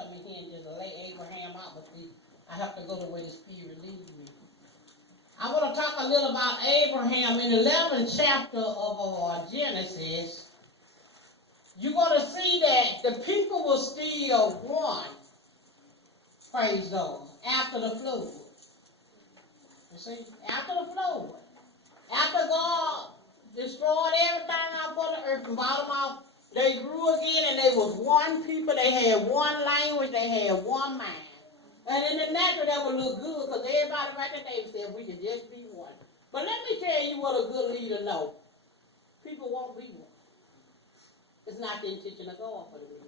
come in here and just lay Abraham out, but I have to go the way the Spirit leads me. I want to talk a little about Abraham in the 11th chapter of Genesis. You're going to see that the people were still one, praise God, after the flood. You see, after the flood. After God destroyed everything out on the earth and brought them out, they grew again and they was one people. They had one language. They had one mind. And in the natural, that would look good because everybody right there, they said we could just be one. But let me tell you what a good leader knows. People won't be one. It's not the intention of God for the leader.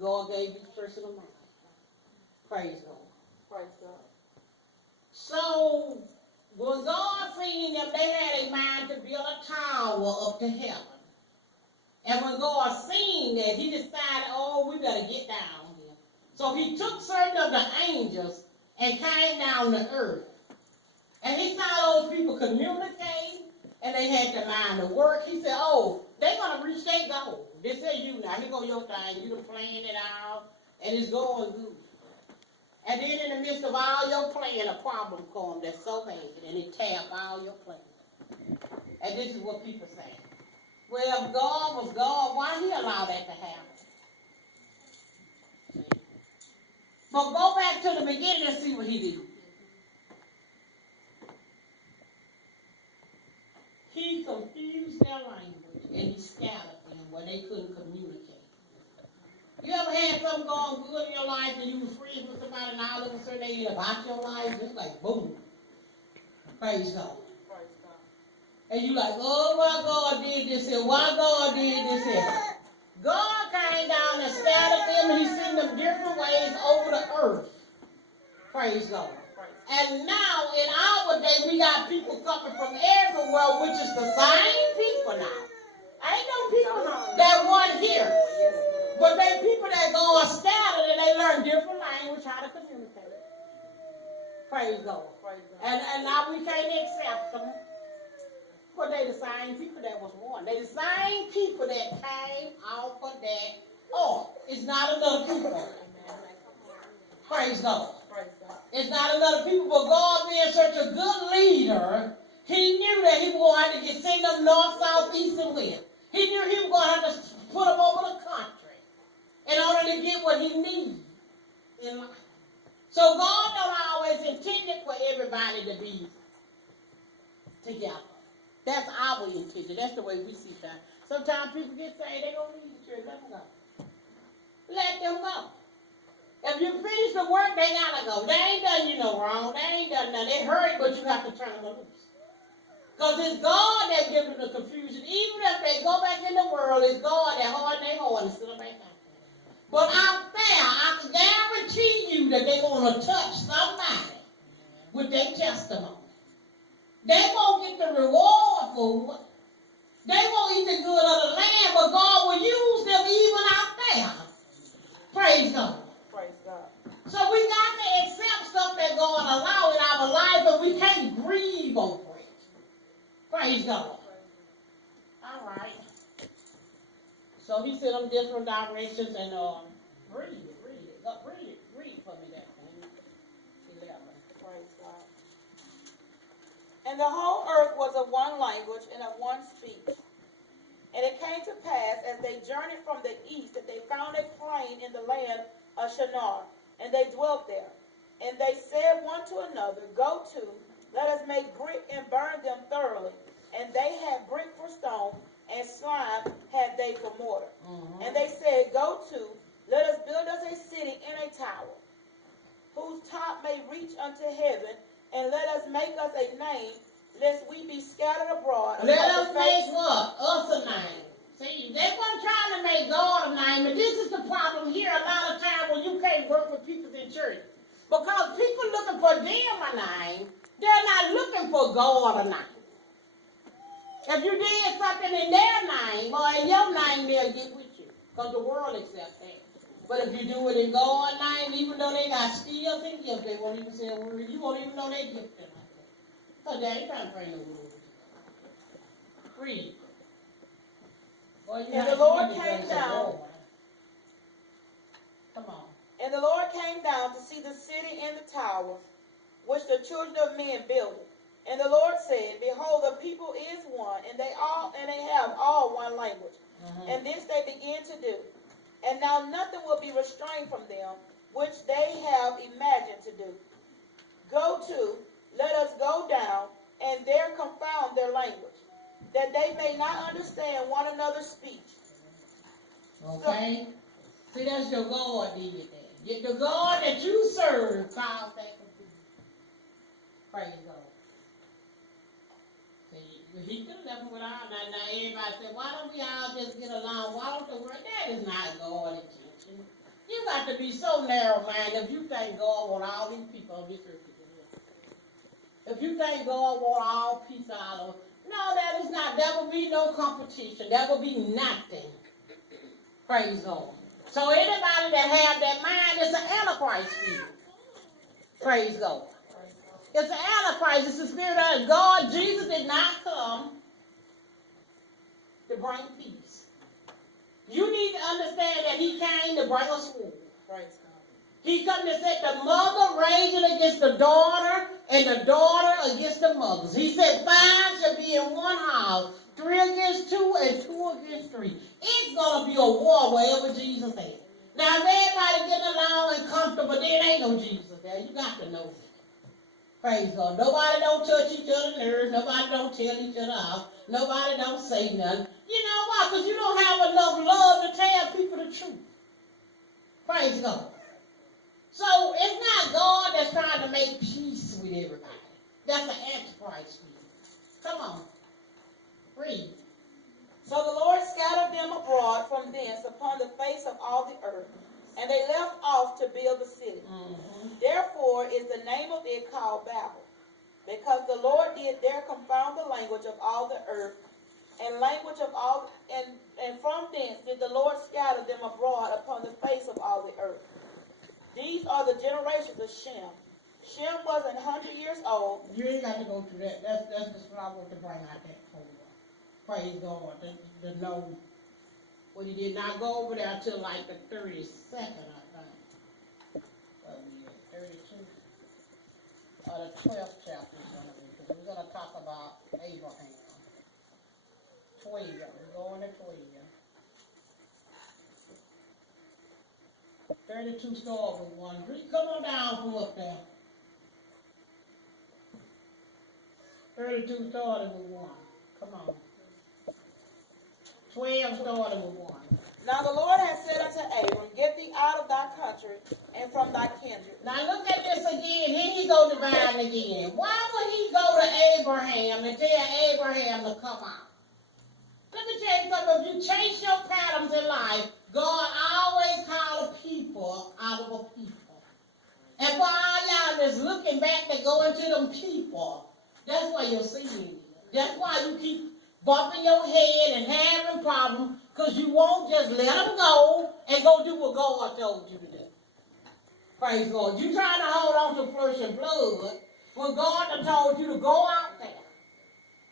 God gave each person a mind. Praise God. Praise God. So, when God seen them, they had a mind to build a tower up to heaven. And when God seen that, he decided, oh, we better get down here. So he took certain of the angels and came down to earth. And he saw those people communicate, and they had the mind to work. He said, oh, they're going to reach their goal. This is you now. Here go your thing. You done planned it out, and it's going good. And then in the midst of all your plan, a problem comes that's so bad, and it taps all your plans. And this is what people say. Well, if God was God, why did he allow that to happen? See? But go back to the beginning and see what he did. He confused their language, and he scattered them where they couldn't communicate. You ever had something going good in your life and you was friends with somebody and all of a sudden they about your life? It's like boom. Praise God. Praise God. And you like, oh, why God did this here? Why God did this here? God came down and scattered them and he sent them different ways over the earth. Praise God. And now in our day we got people coming from everywhere, which is the same people now. Ain't no people that weren't here. But they people that go are scattered and they learn different language, how to communicate. Praise God. And now we can't accept them. But they the same people that was born. They the same people that came off of that ark. It's not another people. Praise God. It's not another people, but God being such a good leader, he knew that he was going to have to get send them north, south, east, and west. He knew he was going to have to put them over the country in order to get what he needed in life. So God don't always intend it for everybody to be together. That's our intention. That's the way we see things. Sometimes people get saved, they don't need the church. Let them go. Let them go. If you finish the work, they gotta go. They ain't done you no wrong. They ain't done nothing. They hurry, but you have to turn them loose. Because it's God that gives them the confusion. Even if they go back in the world, it's God that harden their heart and sit them back out there. But out there, I can guarantee you that they're going to touch somebody with their testimony. They won't get the reward for it. They won't eat the good of the land, but God will use them even out there. Praise God. Praise God. So we got to accept stuff that God allows in our life, but we can't grieve over it. Praise God. All right. So he said them different directions and read it. Read for me that thing. 11. Praise God. And the whole earth was of one language and of one speech. And it came to pass, as they journeyed from the east, that they found a plain in the land of Shinar, and they dwelt there. And they said one to another, go to, let us make brick and burn them thoroughly. And they had brick for stone, and slime had they for mortar. Mm-hmm. And they said, go to, let us build us a city in a tower, whose top may reach unto heaven, and let us make us a name, lest we be scattered abroad. Let us make what? Us a name. See, they weren't trying to make God a name, and this is the problem here a lot of times when you can't work with people in church. Because people looking for them a name, they're not looking for God a name. If you did something in their name or in your name, they'll get with you. Because the world accepts that. But if you do it in God's name, even though they got skills and gifts, they won't even say a word. You won't even know they gifted. So they ain't trying to bring the word. Read. And the Lord came down. Come on. down to see the city and the tower, which the children of men builded. And the Lord said, Behold, the people is one, and they have all one language. And this they begin to do. And now nothing will be restrained from them, which they have imagined to do. Go to, let us go down, and there confound their language, that they may not understand one another's speech. Okay? See, that's your God did that. The God that you serve caused that confusion. Praise God. See, he could have left them without. Now everybody said, why don't we all just get along? Why don't the world? That is not God's intention. You got to be so narrow-minded if you think God want all these people on this earth to live. If you think God want all peace all over. No, that is not. There will be no competition. There will be nothing. Praise God. So anybody that have that mind is an Antichrist spirit. Praise God. It's an Antichrist. It's the spirit of God. Jesus did not come to bring peace. You need to understand that he came to bring us war. Praise God. He come to set the mother raging against the daughter and the daughter against the mothers. He said 5 shall be in one house, 3 against 2 and 2 against 3. It's going to be a war wherever Jesus is. Now, if everybody getting along and comfortable, there ain't no Jesus there. You got to know that. Praise God. Nobody don't touch each other's nerves. Nobody don't tell each other off. Nobody don't say nothing. You know why? Because you don't have enough love to tell people the truth. Praise God. So it's not God that's trying to make peace with everybody. That's an Antichrist spirit. Come on. Read. So the Lord scattered them abroad from thence upon the face of all the earth, and they left off to build the city. Therefore is the name of it called Babel, because the Lord did there confound the language of all the earth, and language of all, and from thence did the Lord scatter them abroad upon the face of all the earth. These are the generations of Shem. Shem was 100 years old. You ain't got to go through that. That's just what I want to bring out that for you. Praise God. To know when he did not go over there until like the 32nd, I think. 32. Or the 12th chapter is going to be, because we're going to talk about Abraham. 12. We're going to 12. 32 start with 1. Come on down from up there. 32 started with 1. Come on. 12 started with 1. Now the Lord has said unto Abram, Get thee out of thy country and from thy kindred. Now look at this again. Here he go dividing again. Why would he go to Abraham and tell Abraham to come out? Let me tell you something. If you chase your patterns in life, God always call a people out of a people. And for all y'all that's looking back to go into them people, that's why you're seeing it. That's why you keep bumping your head and having problems, because you won't just let them go and go do what God told you to do. Praise God. You trying to hold on to flesh and blood when God done told you to go out there.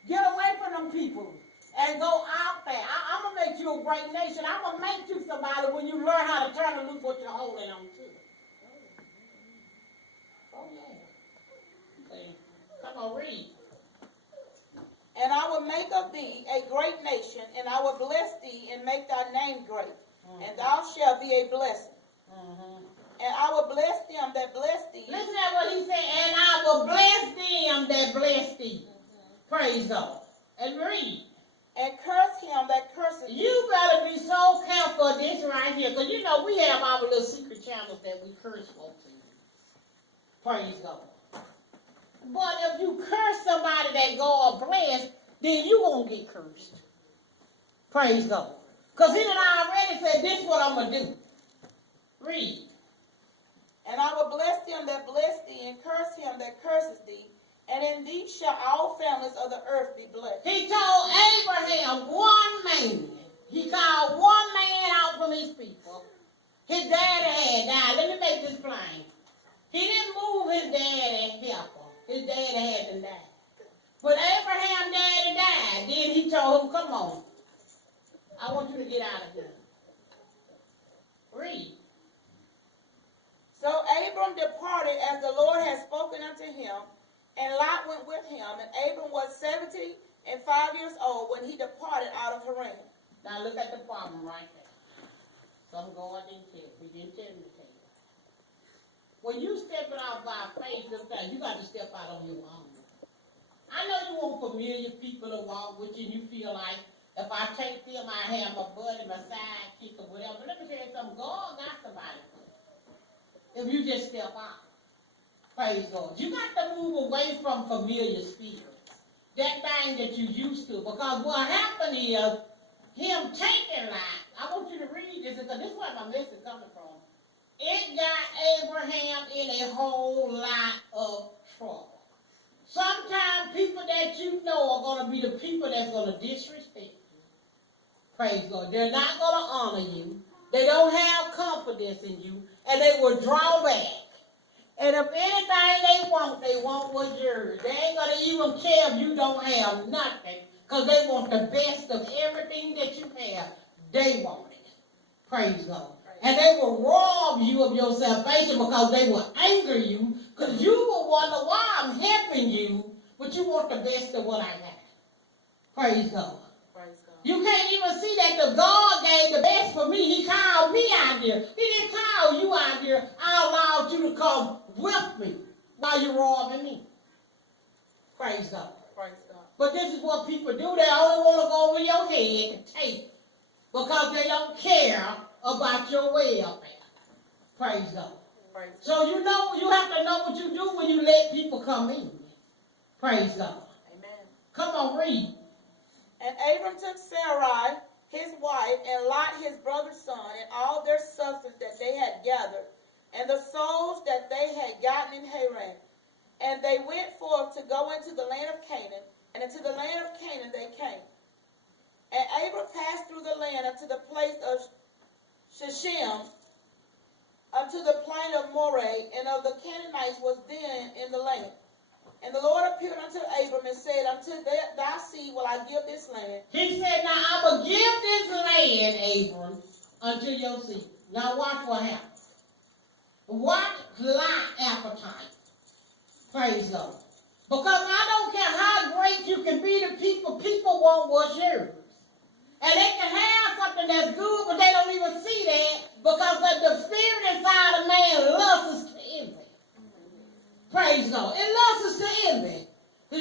Get away from them people and go out there. I'm going to make you a great nation. I'm going to make you somebody when you learn how to turn and loose what you're holding on to. Oh, yeah. See? Come on, read. And I will make of thee a great nation, and I will bless thee and make thy name great, and thou shalt be a blessing. And I will bless them that bless thee. Listen to what he said, and I will bless them that bless thee. Praise God. And read. And curse him that curses thee. You better be so careful of this right here, because you know we have our little secret channels that we curse folks in. Praise God. But if you curse somebody that God bless, then you won't get cursed. Praise God. Because he done already said, this is what I'm going to do. Read. And I will bless them that bless thee, and curse him that curses thee. And in thee shall all families of the earth be blessed. He told Abraham one man. He called one man out from his people. His daddy had died. Let me make this plain. He didn't move his daddy helper. His daddy had to die. But Abraham's daddy died. Then he told him, come on. I want you to get out of here. Read. So Abram departed as the Lord had spoken unto him, and Lot went with him. And Abram was 75 years old when he departed out of Haran. Now look at the problem right there. Some God didn't tell you. He didn't tell me to tell you. When you stepping out by faith, you got to step out on your own. I know you want familiar people to walk with you, and you feel like if I take them, I have my buddy, my sidekick, or whatever. But let me tell you something. God got somebody for you. If you just step out. Praise God. You got to move away from familiar spirits. That thing that you used to. Because what happened is, him taking life. I want you to read this, because this is where my message is coming from. It got Abraham in a whole lot of trouble. Sometimes people that you know are going to be the people that's going to disrespect you. Praise God. They're not going to honor you. They don't have confidence in you. And they will draw back. And if anything they want what's yours. They ain't going to even care if you don't have nothing. Because they want the best of everything that you have. They want it. Praise God. And they will rob you of your salvation because they will anger you. Because you will wonder why I'm helping you, but you want the best of what I got. Praise God. Praise God. You can't even see that the God gave the best for me. He called me out there. He didn't call you out there. I allowed you to come with me while you're robbing me. Praise God. Praise God. But this is what people do. They only want to go over your head and take because they don't care about your welfare. Praise God. Praise So you know, you have to know what you do when you let people come in. Praise God. Amen. Come on, read. And Abram took Sarai, his wife, and Lot, his brother's son, and all their substance that they had gathered, and the souls that they had gotten in Haran. And they went forth to go into the land of Canaan, and into the land of Canaan they came. And Abram passed through the land unto the place of Shechem, unto the plain of Moreh, and of the Canaanites was then in the land. And the Lord appeared unto Abram and said, Unto thy seed will I give this land. He said, now I'm going to give this land, Abram, unto your seed. Now watch what happens. Watch Lot's appetite. Praise God. Because I don't care how great you can be to people, people want what's yours. And they can have something that's good, but they don't even see that because the spirit inside of man lusts to envy. Praise God. It lusts to envy.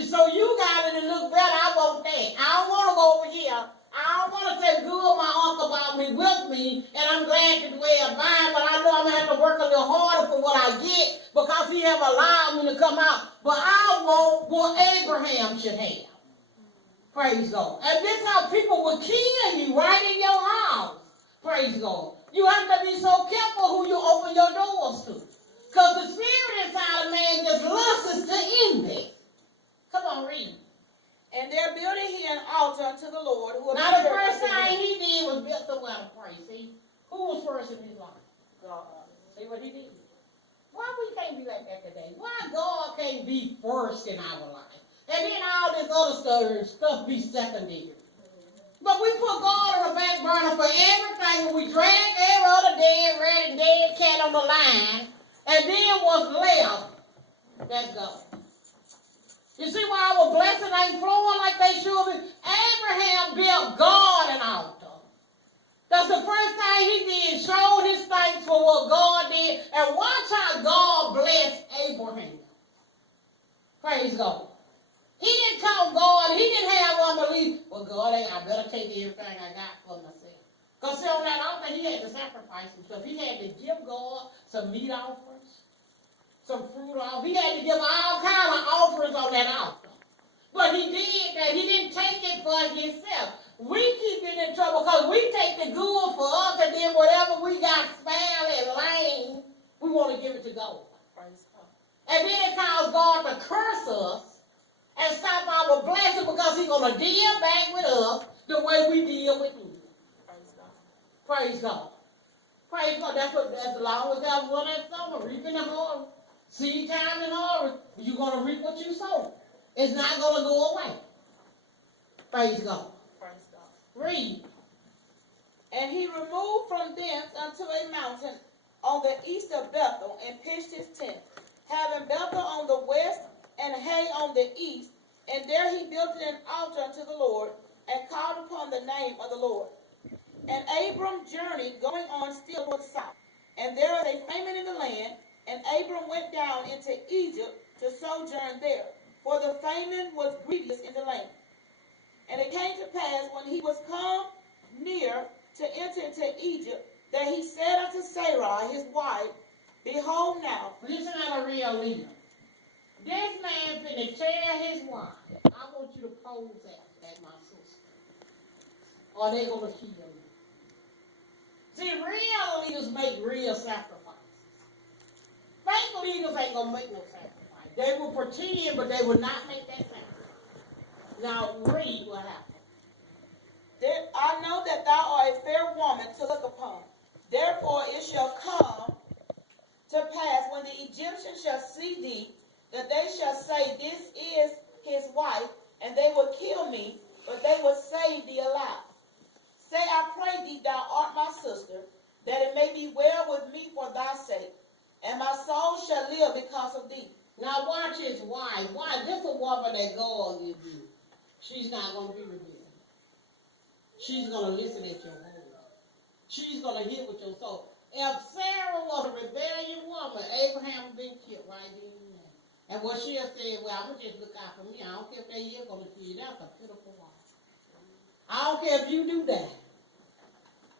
So you got it to look better. I want that. I don't want to go over here. I don't want to say good my uncle about me with me, and I'm glad to dwell by, but I know I'm going to have to work a little harder for what I get because he have allowed me to come out. But I want what Abraham should have. Praise God. And this how people will kill you right in your house. Praise God. You have to be so careful who you open your doors to. Because the spirit inside of man just lusts to envy. Come on, read. And there builded he an altar unto the Lord. Who Now the first thing he did was build somewhere to pray. See? Who was first in his life? God. See what he did? Why we can't be like that today? Why God can't be first in our life? And then all this other stuff be secondary. But we put God on the back burner for everything, and we drag every other dead rat and dead cat on the line, and then what's left, that's God. You see why our blessing ain't flowing like they should be? Abraham built God an altar. That's the first thing he did, showed his thanks for what God did, and watch how God blessed Abraham. Praise God. He didn't tell God, he didn't have unbelief. Well, God, I better take everything I got for myself. Because see, on that altar, he had to sacrifice some stuff. He had to give God some meat offerings, some fruit offerings. He had to give all kinds of offerings on that altar. But he did that. He didn't take it for himself. We keep getting in trouble because we take the good for us, and then whatever we got spare and lame, we want to give it to God. Praise God. And then it causes God to curse us and stop our blessing because he's going to deal back with us the way we deal with him. Praise God. Praise God. Praise God. That's as long as God won that summer, reaping and harvest. Seed time and harvest, you're going to reap what you sow. It's not going to go away. Praise God. Praise God. Read. And he removed from thence unto a mountain on the east of Bethel, and pitched his tent, having Bethel on the west and Hay on the east. And there he built an altar unto the Lord, and called upon the name of the Lord. And Abram journeyed, going on still toward the south. And there was a famine in the land, and Abram went down into Egypt to sojourn there, for the famine was grievous in the land. And it came to pass, when he was come near to enter into Egypt, that he said unto Sarai his wife, Behold now. Listen at a real leader. This man finna tell his wife, I want you to pose at my sister, or they gonna kill you. See, real leaders make real sacrifices. Fake leaders ain't gonna make no sacrifice. They will pretend, but they will not make that sacrifice. Now read what happened. I know that thou art a fair woman to look upon. Therefore it shall come to pass, when the Egyptians shall see thee, that they shall say, This is his wife, and they will kill me, but they will save thee alive. Say, I pray thee, thou art my sister, that it may be well with me for thy sake, and my soul shall live because of thee. Now watch his wife. Why? This a woman that God gives you. She's not going to be with you. She's going to listen at your word. She's going to hear with your soul. If Sarah was a rebellious woman, Abraham would have been killed right then and there. And what she'll say, well, I'm going to just look out for me. I don't care if they are going to kill you. That's a pitiful wife. I don't care if you do that.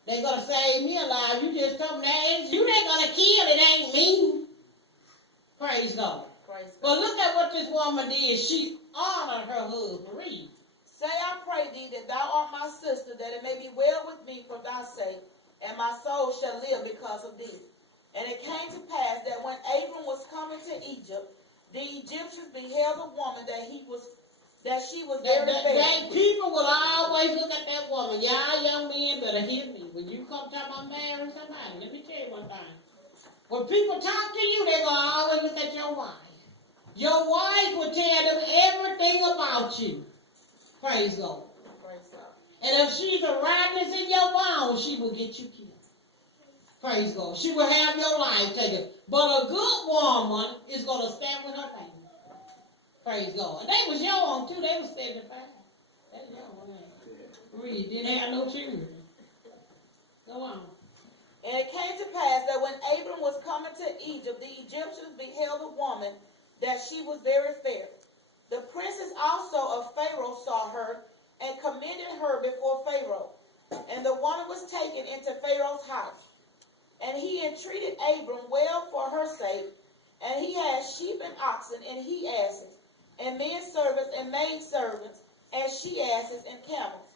They're going to save me alive. You just told me that. You ain't going to kill. It ain't me. Praise God. Praise God. But look at what this woman did. She honored her husband. Read. Say, I pray thee, that thou art my sister, that it may be well with me for thy sake, and my soul shall live because of thee. And it came to pass that when Abram was coming to Egypt, the Egyptians beheld the woman that she was very fair. People will always look at that woman. Y'all young men better hear me. When you come talk about marrying somebody, let me tell you one thing. When people talk to you, they're going to always look at your wife. Your wife will tell them everything about you. Praise God. Praise God. And if she's a rottenness in your bones, she will get you killed. Praise God. She will have your life taken. But a good woman is going to stand with her family. Praise God. And they was young too. They was 75. That's young. Read. Didn't have no children. Go on. And it came to pass that when Abram was coming to Egypt, the Egyptians beheld a woman that she was very fair. The princes also of Pharaoh saw her and commended her before Pharaoh. And the woman was taken into Pharaoh's house. And he entreated Abram well for her sake. And he had sheep and oxen and he-asses, and men servants and maid servants, and she-asses and camels.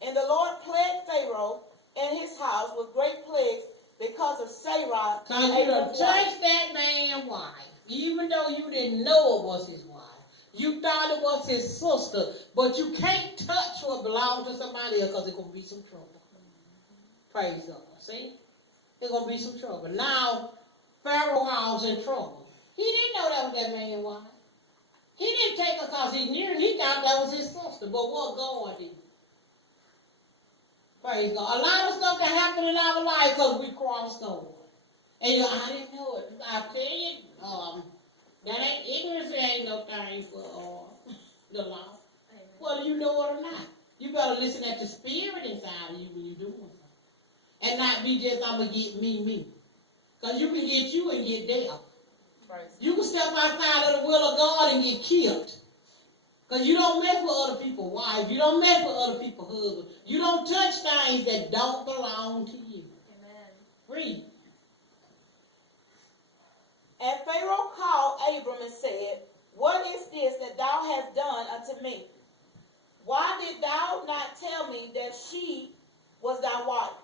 And the Lord plagued Pharaoh and his house with great plagues because of Sarai. So you done touched that man's wife, even though you didn't know it was his wife. You thought it was his sister, but you can't touch what belongs to somebody else because it's going to be some trouble. Praise God. See? There's going to be some trouble. Now, Pharaoh house in trouble. He didn't know that was that man's wife. He didn't take her because he knew. He thought that was his sister. But what God did? Praise God. A lot of stuff that happen in our life because we crossed over. And you know, I didn't know it. I tell you, that ain't ignorance. Ain't no thing for the law. Amen. Whether you know it or not, you better listen at the spirit inside of you when you're doing something, and not be just I'm gonna get me. Cause you can get you and get there. Right. You can step outside of the will of God and get killed. Cause you don't mess with other people's wives. You don't mess with other people's husbands. You don't touch things that don't belong to you. Amen. Read. And Pharaoh called Abram and said, What is this that thou hast done unto me? Why did thou not tell me that she was thy wife?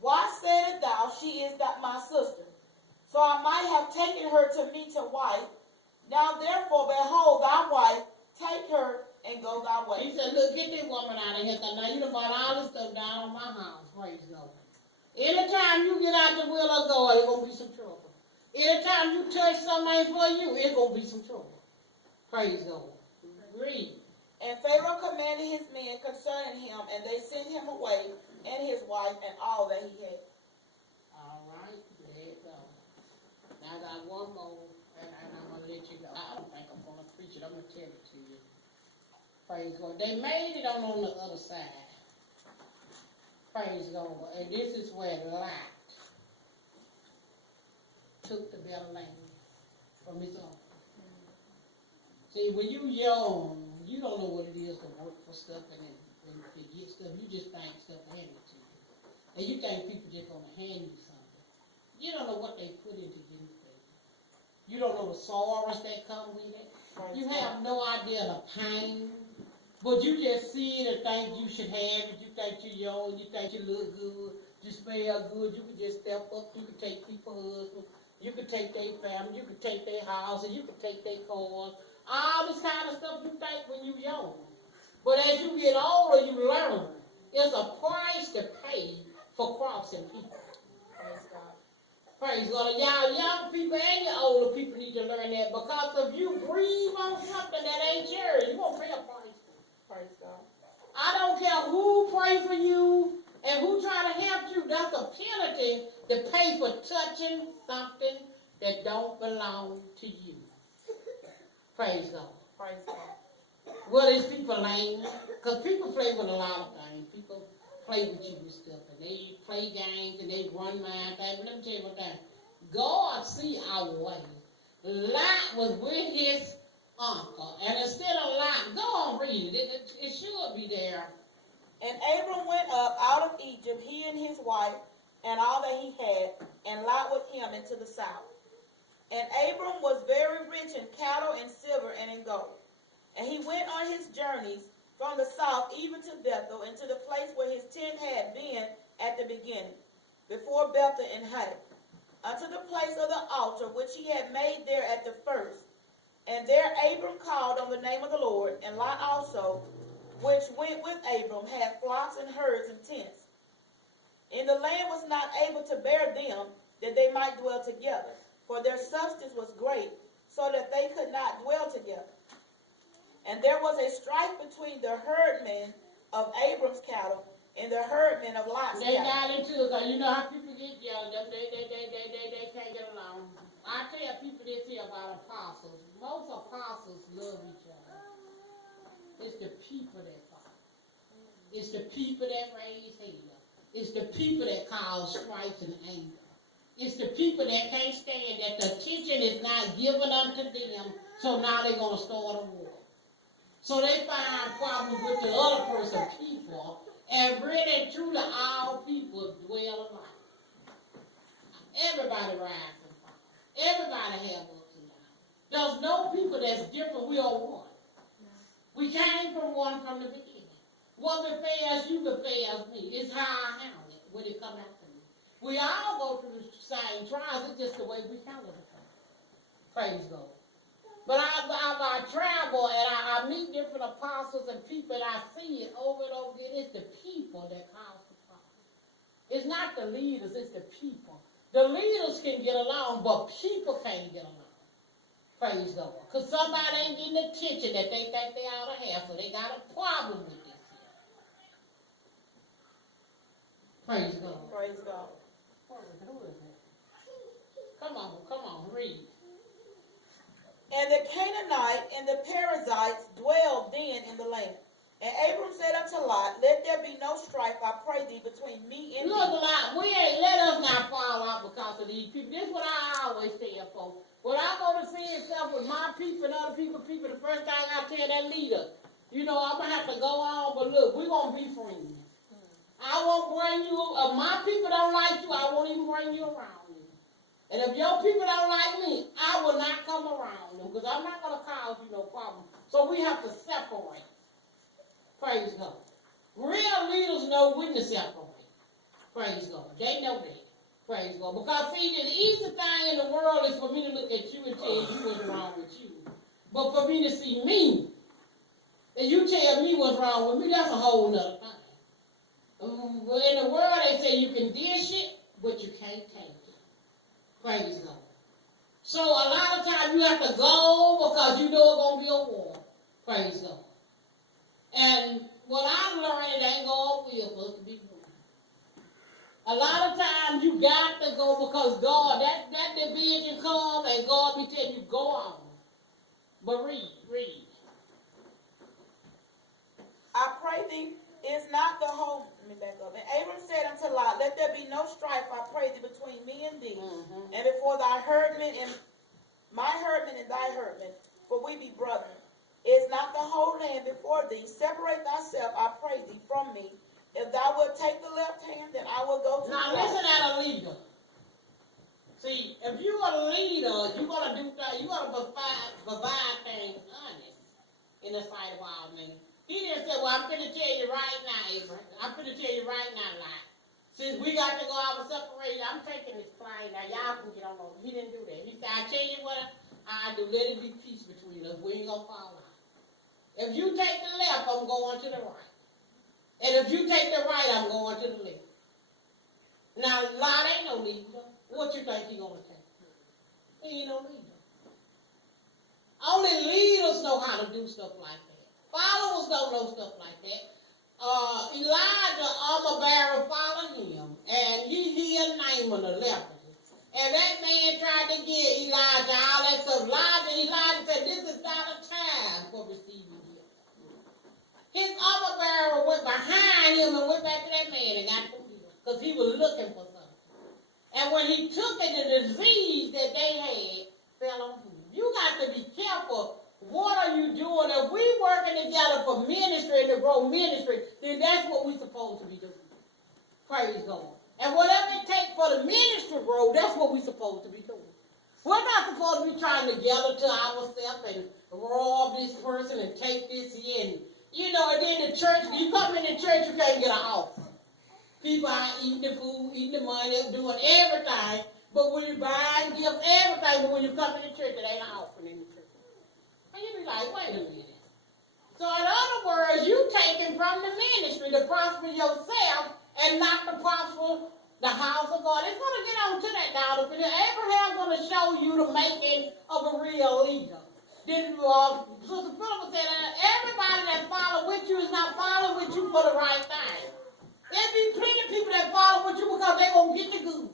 Why saidst thou, She is my sister? So I might have taken her to me to wife. Now therefore, behold, thy wife, take her and go thy way. He said, look, get this woman out of here. Cause now you done brought all this stuff down on my house. Praise God. Anytime you get out the will of God, it's going to be some trouble. Anytime you touch something for you, it's going to be some trouble. Praise God. Read. And Pharaoh commanded his men concerning him, and they sent him away, and his wife, and all that he had. All right. I got one more, and I'm going to let you go. I don't think I'm going to preach it. I'm going to tell it to you. Praise God. They made it on the other side. Praise God. And this is where Lot took the better land from his own. See, when you young, you don't know what it is to work for stuff and to get stuff. You just think stuff handed to you. And you think people just going to hand you something. You don't know what they put into getting things. You don't know the sorrows that come with it. You have no idea the pain. But you just see it and think you should have it. You think you're young. You think you look good. You smell good. You can just step up. You can take people's husbands. You can take their family. You can take their houses. You can take their cars. All this kind of stuff you think when you're young. But as you get older, you learn. It's a price to pay for crossing people. Praise God. Praise God. Y'all young people and your older people need to learn that, because if you grieve on something that ain't yours, you're going to pay a price for it. Praise God. I don't care who pray for you and who try to help you. That's a penalty to pay for touching something that don't belong to you. Praise God. Praise God. Well, these people lame, because people play with a lot of things. People play with you with stuff, and they play games, and they run mind things. But let me tell you one thing. God see our way. Lot was with his uncle, and instead of Lot, go on read it. It should be there. And Abram went up out of Egypt, he and his wife, and all that he had, and Lot with him into the south. And Abram was very rich in cattle and silver and in gold. And he went on his journeys from the south even to Bethel, and to the place where his tent had been at the beginning, before Bethel and Hai, unto the place of the altar which he had made there at the first. And there Abram called on the name of the Lord, and Lot also, which went with Abram, had flocks and herds and tents. And the land was not able to bear them, that they might dwell together, for their substance was great, so that they could not dwell together. And there was a strife between the herdmen of Abram's cattle and the herdmen of Lot's They cattle. got into it, because you know how people get yelled at. They can't get along. I tell people this here about apostles. Most apostles love each other. It's the people that fight. It's the people that raise hell. It's the people that cause strife and anger. It's the people that can't stand that the teaching is not given unto them, so now they're going to start a war. So they find problems with the other person, people, and really and truly all people dwell alike. Everybody rides and falls. Everybody have ups and downs. There's no people that's different. We are one. We came from one from the beginning. What befalls you befalls me. It's how I handle it when it comes after me. We all go through the same trials. It's just the way we handle it. Praise God. But I travel and I meet different apostles and people, and I see it over and over again. It's the people that cause the problem. It's not the leaders, it's the people. The leaders can get along, but people can't get along. Praise God. Because somebody ain't getting the attention that they think they ought to have, so they got a problem with this here. Praise God. Praise God. Who is that? Come on, read. And the Canaanite and the Perizzites dwelled then in the land. And Abram said unto Lot, let there be no strife, I pray thee, between me and Look, thee. Lot, we ain't let us not fall out because of these people. This is what I always tell folks. When I go to see stuff with my people and other people, the first thing I tell that leader, you know, I'm going to have to go on, but look, we're going to be friends. I won't bring you, if my people don't like you, I won't even bring you around me. And if your people don't like me, I will not come around them, because I'm not going to cause you no problem. So we have to separate. Praise God. Real leaders know when to separate. Praise God. They know that. Praise God. Because see, the easy thing in the world is for me to look at you and tell you what's wrong with you. But for me to see me, and you tell me what's wrong with me, that's a whole nother thing. In the world, they say you can dish it, but you can't take it. Praise God. So a lot of times you have to go because you know it's going to be a war. Praise God. And what I've learned, it ain't going to be for us to be one. A lot of times you got to go because God, that division come and God be telling you, go on. But read. I pray thee, is not the whole, let me back up. And Abram said unto Lot, let there be no strife, I pray thee, between me and thee, and before thy herdmen and my herdmen and thy herdmen, for we be brethren. Is not the whole land before thee? Separate thyself, I pray thee, from me. If thou wilt take the left hand, then I will go to now the right. listen at a leader. See, if you are a leader, you're gonna do that. You gotta provide things honest in the sight of all men. He didn't say, "Well, I'm gonna tell you right now, Abraham. I'm gonna tell you right now, Lot. Since we got to go out and separate, I'm taking this plane. Now y'all can get on over." He didn't do that. He said, "I tell you what I do. Let it be peace between us. We ain't gonna fall out. If you take the left, I'm going to the right. And if you take the right, I'm going to the left." Now, Lot ain't no leader. What you think he gonna take? He ain't no leader. Only leaders know how to do stuff like that. Followers don't know stuff like that. Elijah, armor bearer, followed him, and he healed Naaman the leper. And that man tried to give Elijah all that stuff. Elijah said, "This is not a time for receiving healing." His armor bearer went behind him and went back to that man and got him healed because he was looking for something. And when he took it, the disease that they had fell on him. You got to be careful. What are you doing? If we working together for ministry and to grow ministry, then that's what we're supposed to be doing. Praise God. And whatever it takes for the ministry to grow, that's what we're supposed to be doing. We're not supposed to be trying to gather to ourselves and rob this person and take this in. And then the church, you come in the church, you can't get an offering. People are eating the food, eating the money, doing everything. But when you buy and give everything, but when you come in the church, it ain't an offering in the church. And you be like, wait a minute. So in other words, you taking from the ministry to prosper yourself and not to prosper the house of God. It's going to get on to that now. Abraham's going to show you the making of a real leader. Then Sister Philip said, everybody that follow with you is not following with you for the right thing. There'll be plenty of people that follow with you because they won't get the good.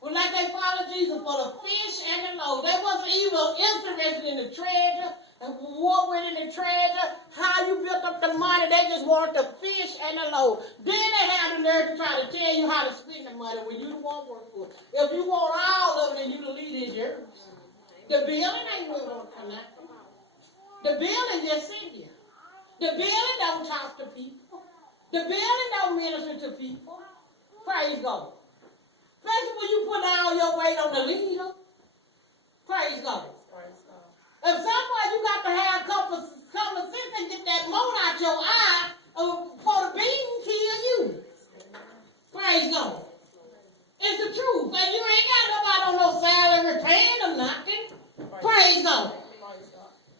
Well, like they followed Jesus for the fish and the loaves. They wasn't even interested in the treasure and what went in the treasure, how you built up the money. They just wanted the fish and the loaves. Then they had the nerve to try to tell you how to spend the money when you don't want to work for it. If you want all of it, then you the lead is yours. The building ain't where it won't come out. The building just sit here. The building don't talk to people. The building don't minister to people. Praise God. Especially when you put all your weight on the leader. Praise God. Praise God. If someone you got to have common sense and get that mote out your eye for the beam kill you. Praise God. It's the truth. And you ain't got nobody on no salary paying them nothing. Praise God.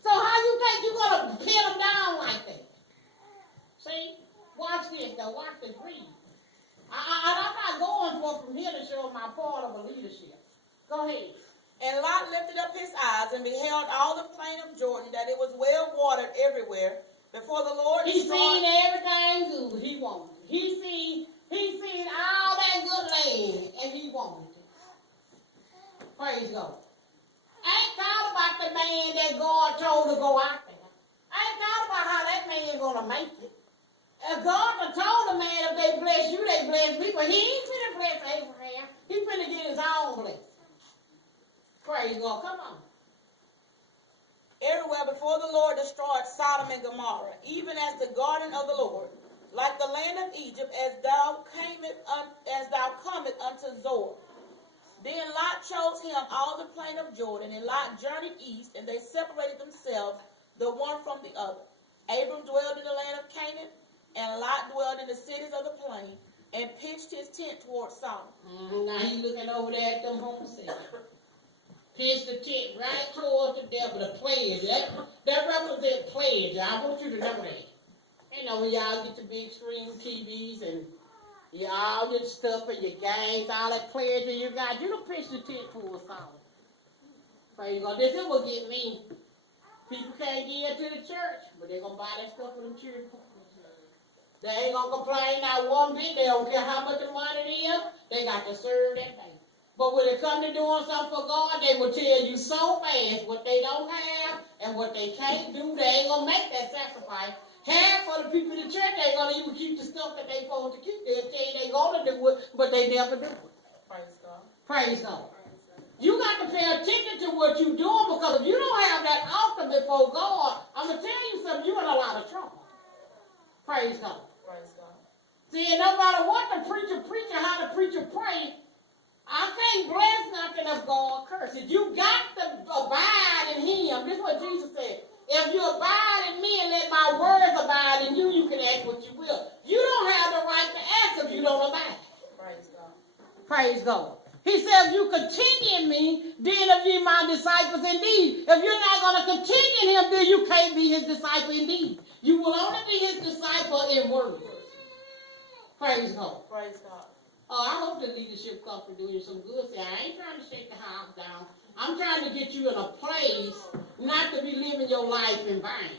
So how you think you're going to pin them down like that? See? Watch this, though. Watch this. Read. I'm not going from here to show my part of a leadership. Go ahead. And Lot lifted up his eyes and beheld all the plain of Jordan, that it was well watered everywhere. Before the Lord He seen everything good he wanted. He seen all that good land, and he wanted it. Praise God. I ain't thought about the man that God told to go out there. I ain't thought about how that man gonna make it. If God told the man if they bless you, they bless me, but he ain't finna bless Abraham. He's finna get his own blessing. Praise God. Come on. Everywhere before the Lord destroyed Sodom and Gomorrah, even as the garden of the Lord, like the land of Egypt, as thou comest unto Zoar. Then Lot chose him all the plain of Jordan, and Lot journeyed east, and they separated themselves, the one from the other. Abram dwelled in the land of Canaan, and Lot dwelled in the cities of the plain, and pitched his tent toward Sodom. Now he's looking over there at them homosexuals. Pitched the tent right towards the devil, the pledge. That represents pledge. I want you to know that. When y'all get your big screen TVs and y'all get stuff in your games, all that pleasure you got, you don't pitch the tent towards Sodom. Praise God. This is what get me. People can't get into the church, but they're going to buy that stuff for the church. They ain't going to complain not one bit. They don't care how much the money it live, they got to serve that bank. But when it comes to doing something for God, they will tell you so fast what they don't have and what they can't do. They ain't going to make that sacrifice. Half of the people in the church ain't going to even keep the stuff that they supposed to keep. They'll tell you they going to do it, but they never do it. Praise God. Praise God. You got to pay attention to what you're doing, because if you don't have that altar before God, I'm going to tell you something, you're in a lot of trouble. Praise God. Praise God. See, and no matter what the preacher preaches, how the preacher prays, I can't bless nothing if God curses. You got to abide in Him. This is what Jesus said. If you abide in me and let my words abide in you, you can ask what you will. You don't have the right to ask if you don't abide. Praise God. Praise God. He said, if you continue in me, then if you my disciples indeed. If you're not going to continue in Him, then you can't be His disciple indeed. You will only be His disciple in word. Praise God. Praise God. Oh, I hope the leadership comes to do you some good. See, I ain't trying to shake the house down. I'm trying to get you in a place not to be living your life in vain.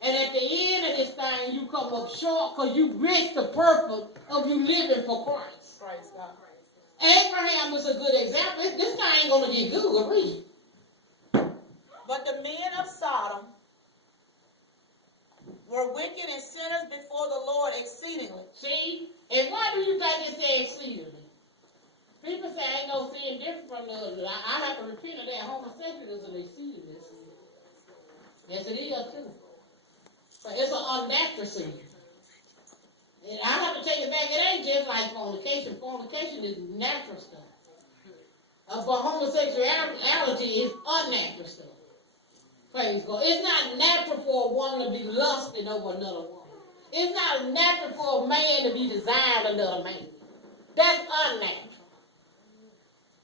And at the end of this thing, you come up short because you missed the purpose of you living for Christ. Praise God. Abraham is a good example. This guy ain't going to get good. Read. But the men of Sodom were wicked and sinners before the Lord exceedingly. See? And why do you think it says exceedingly? People say ain't no sin different from the other. I have to repent of that. Homosexualism is exceedingly sin. Yes, it is too. But it's an unnatural sin. And I have to take it back. It ain't just like fornication. Fornication is natural stuff. But homosexuality is unnatural stuff. Praise God. It's not natural for a woman to be lusting over another woman. It's not natural for a man to be desiring another man. That's unnatural.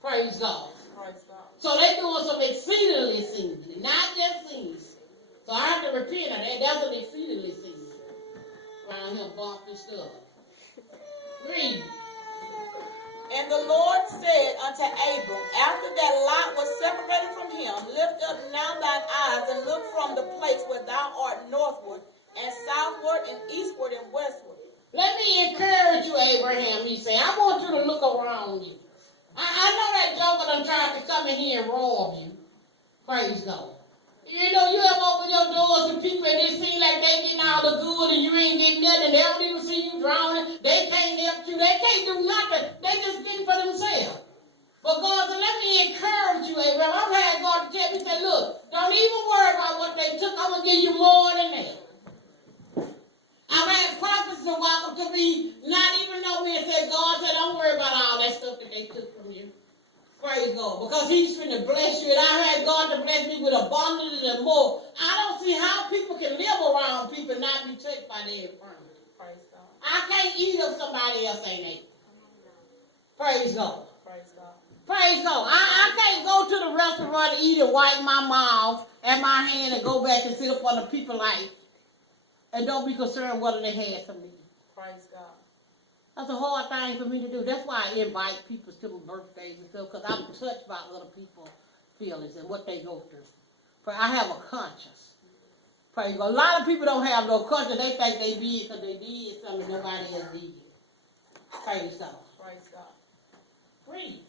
Praise God. Praise God. So they're doing some exceedingly sin, not just sins. So I have to repent of that. That's an exceedingly sin. Around here bumping stuff. Read. And the Lord said unto Abram, after that Lot was separated from him, lift up now thine eyes and look from the place where thou art northward and southward and eastward and westward. Let me encourage you, Abraham. He said, I want you to look around you. I know that joker done tried to come in here and rob you. Praise God. You know, you have opened your doors to people and it seems like they getting all the good and you ain't getting nothing. They don't even see you drowning. They can't help you. They can't do nothing. They just getting for themselves. But God said, let me encourage you, Abraham. I've had God to tell me, say, look, don't even worry about what they took. I'm going to give you more than that. I've had prophets to walk up to me, not even know me, and said, God said, don't worry about all that stuff that they took from you. Praise God. Because He's finna bless you. And I had God to bless me with abundance and more. I don't see how people can live around people and not be touched by their infirmity. Praise God. I can't eat if somebody else ain't ate. Praise God. Praise God. Praise God. I can't go to the restaurant and eat and wipe my mouth and my hand and go back and sit up on the people life and don't be concerned whether they had something to eat. Praise God. That's a hard thing for me to do. That's why I invite people to my birthdays and stuff, because I'm touched by other people's feelings and what they go through. But I have a conscience. Praise God. A lot of people don't have no conscience. They think they did because they did something nobody else did. Praise God. Praise God. Read.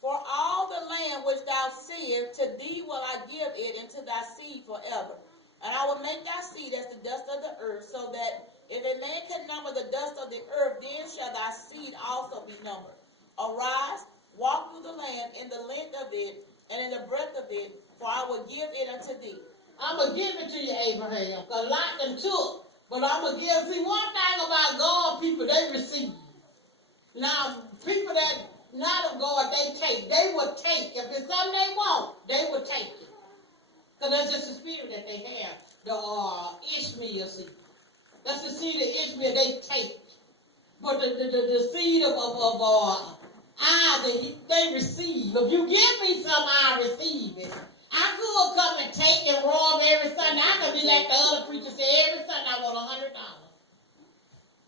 For all the land which thou seest, to thee will I give it, and to thy seed forever. And I will make thy seed as the dust of the earth, so that if a man can number the dust of the earth, then shall thy seed also be numbered. Arise, walk through the land in the length of it, and in the breadth of it, for I will give it unto thee. I'm going to give it to you, Abraham, because Lot done took. But I'm going to give, see, one thing about God people, they receive. Now, people that not of God, they take. They will take. If it's something they want, they will take it. Because that's just the spirit that they have. The Ishmael seed. That's the seed of Ishmael they take. But the seed of Isaac, they receive. If you give me some, I receive it. I could come and take and rob every Sunday. I could be like the other preacher said, every Sunday I want $100.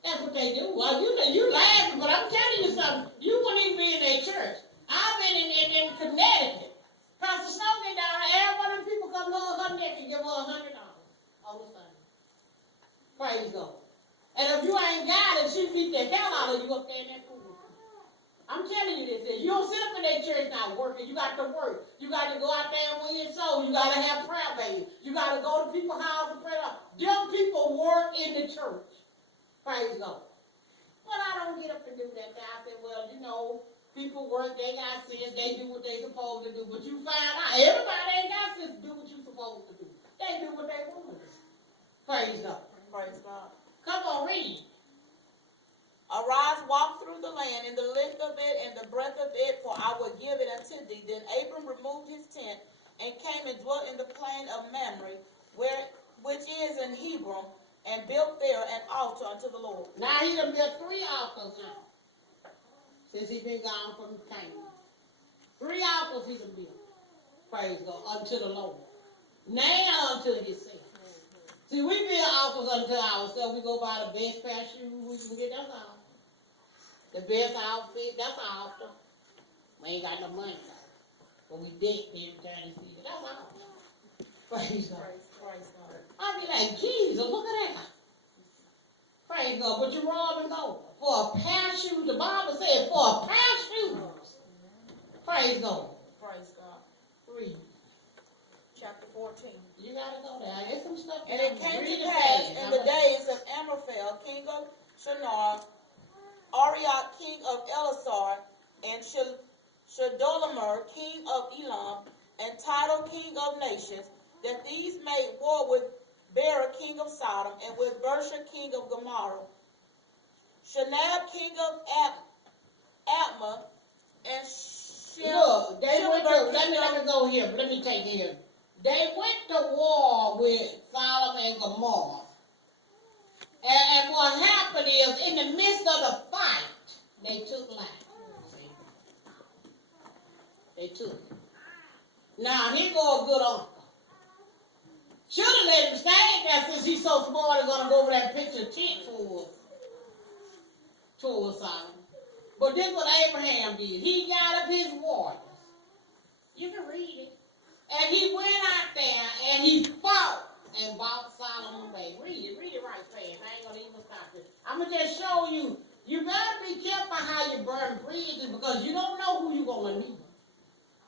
That's what they do. Well, you laughing, but I'm telling you something. You wouldn't even be in their church. I've been in Connecticut. Pastor Snow get down there. Every one of them people come hug her neck and give her $100 on the Sunday. Praise God. And if you ain't got it, she beat the hell out of you You don't sit up in that church not working. You got to work. You got to go out there and win souls. You got to have prayer baby. You got to go to people's house and pray. Them people work in the church. Praise God. Well, I don't get up and do that. I said, well, you know, people work, they got sense, they do what they supposed to do. But you find out everybody ain't got sense to do what you supposed to do. They do what they want to do. Praise God. Praise God. Come on, read. Arise, walk through the land in the length of it and the breadth of it, for I will give it unto thee. Then Abram removed his tent and came and dwelt in the plain of Mamre, which is in Hebron, and built there an altar unto the Lord. Now he done built 3 altars now, since he been gone from Canaan. 3 altars he done built. Praise God, unto the Lord. Now unto himself. See, we build altars unto ourselves. We go buy the best pair of shoes we can get, that's all. The best outfit, that's our altar. We ain't got no money, but we dead every time you see it. That's all. Praise God. Praise God. I be like, Jesus, look at that. Praise God. But you're wrong and go. For a pair of shoes, the Bible said, for a pair of shoes. Praise God. Praise God. Read. Chapter 14. You gotta go there. There's some stuff. And it came to pass in the days of Amraphel, king of Shinar, Arioch, king of Elasar, and Chedorlaomer, king of Elam, and Tidal, king of nations, that these made war with Bera, king of Sodom, and with Bersha, king of Gomorrah, Shinab, king of Admah, and Look, they went to, let me go here, but let me take it here. They went to war with Sodom and Gomorrah. And what happened is, in the midst of the fight, they took life. See? They took it. Now, here go a good uncle. Should have let him stay there since he's so smart, he's going to go over there and pitch a tent towards Sodom. But this is what Abraham did. He got up his warriors. You can read it. And he went out there and he fought and bought Solomon away. Read it right fast. I ain't going to even stop it. I'm going to just show you. You better be careful how you burn bridges because you don't know who you're going to need.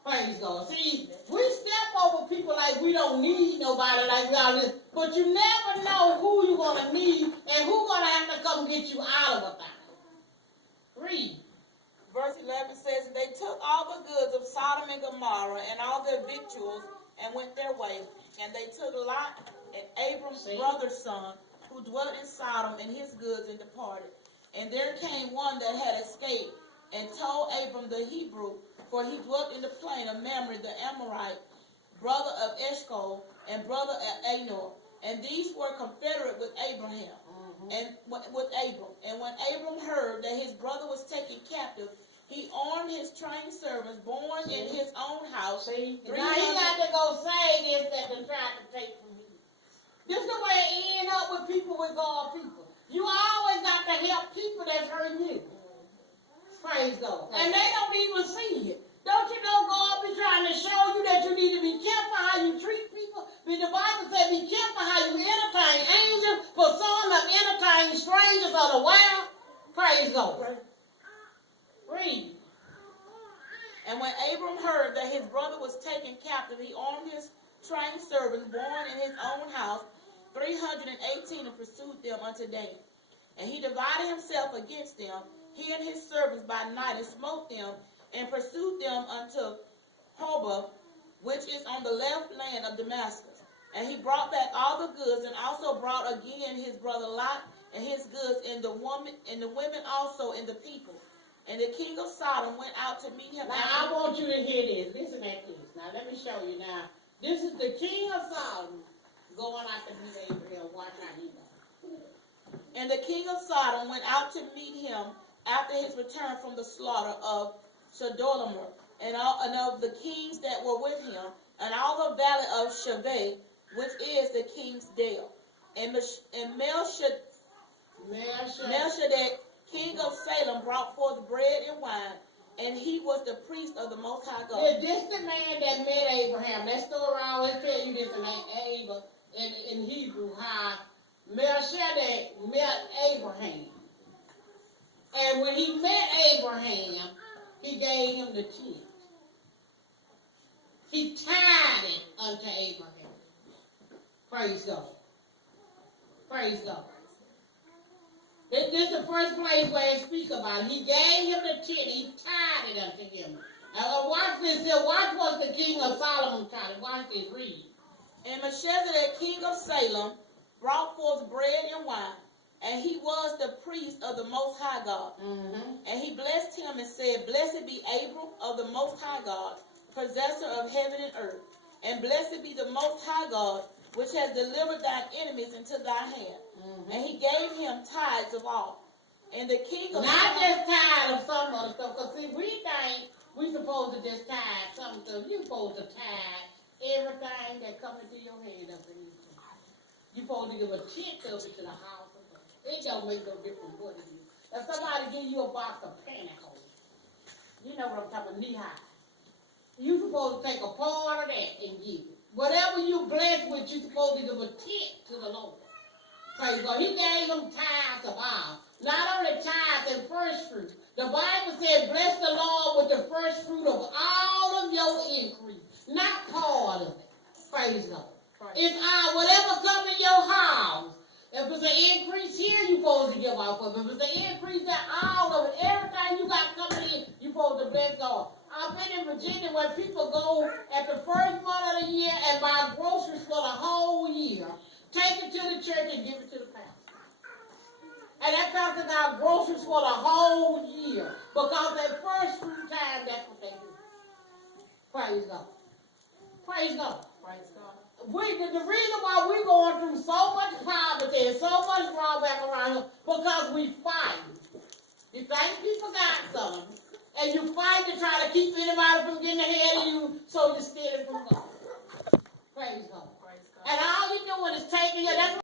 Praise God. See, we step over people like we don't need nobody like we all this, but you never know who you're going to need and who's going to have to come get you out of a thing. Read. Verse 11 says, they took all the goods of Sodom and Gomorrah and all their victuals and went their way. And they took Lot and Abram's brother's son, who dwelt in Sodom, and his goods, and departed. And there came one that had escaped, and told Abram the Hebrew, for he dwelt in the plain of Mamre the Amorite, brother of Eshcol, and brother of Anor. And these were confederate with Abraham. And with Abram. And when Abram heard that his brother was taken captive, he armed his trained servants born in his own house. Now he got to go say this that they tried to take from him. This is the way it end up with people with God people. You always got to help people that's hurting you. Praise God. And they don't even see it. Don't you know God be trying to show you that you need to be careful how you treat people? But the Bible said be careful how you entertain angels, for some of entertaining strangers of the world. Praise God. Read. And when Abram heard that his brother was taken captive, he armed his trained servants born in his own house, 318, and pursued them unto Dan. And he divided himself against them, he and his servants by night, and smote them, and pursued them unto Hobah, which is on the left land of Damascus. And he brought back all the goods, and also brought again his brother Lot and his goods, and the women also, and the people. And the king of Sodom went out to meet him. Now I want you to hear this. Listen at this. Now let me show you. Now this is the king of Sodom going out to meet Abraham. Watch how he goes. And the king of Sodom went out to meet him after his return from the slaughter of Chedorlaomer, and of the kings that were with him, and all the valley of Shaveh, which is the king's dale. And Melchizedek, king of Salem, brought forth bread and wine, and he was the priest of the Most High God. Is this the man that met Abraham? That story I always tell you this in Hebrew, how Melchizedek met Abraham. And when he met Abraham, he gave him the tent. He tied it unto Abraham. Praise God. Praise God. This is the first place where it speaks about it. He gave him the tent. He tied it unto him. Watch this here. Watch what the king of Solomon tied it. Watch this. Read. And Melchizedek, king of Salem, brought forth bread and wine, and he was the priest of the Most High God. Mm-hmm. And he blessed him and said, Blessed be Abram of the Most High God, possessor of heaven and earth. And blessed be the Most High God, which has delivered thine enemies into thy hand. Mm-hmm. And he gave him tithes of all. And the king of not just tithe of some other stuff, because see, we think we supposed to just tithe some stuff. You supposed to tithe everything that comes into your hand up in you. You supposed to give a tenth of it to the house of God. It don't make no difference what it is. If somebody give you a box of pantyhose, you know what I'm talking about, knee high. You supposed to take a part of that and give it. Whatever you bless with, you supposed to give a tenth to the Lord. Praise God. He gave them tithes of all. Not only tithes and first fruit. The Bible said, bless the Lord with the first fruit of all of your increase. Not part of it. Praise God. It's whatever comes in your house. If it's an increase here, you're supposed to give off of it. If it's an increase that all of it, everything you got coming in, you're supposed to bless God. I've been in Virginia where people go at the first month of the year and buy groceries for the whole year. Take it to the church and give it to the pastor. And that pastor got groceries for the whole year. Because that first fruit time, that's what they do. Praise God. Praise God. Praise God. The reason why we're going through so much poverty and so much drawback around here, because we fight. You think people got something, and you fight to try to keep anybody from getting ahead of you, so you steal it from God. Praise God. Praise God. And all you're doing is taking it. That's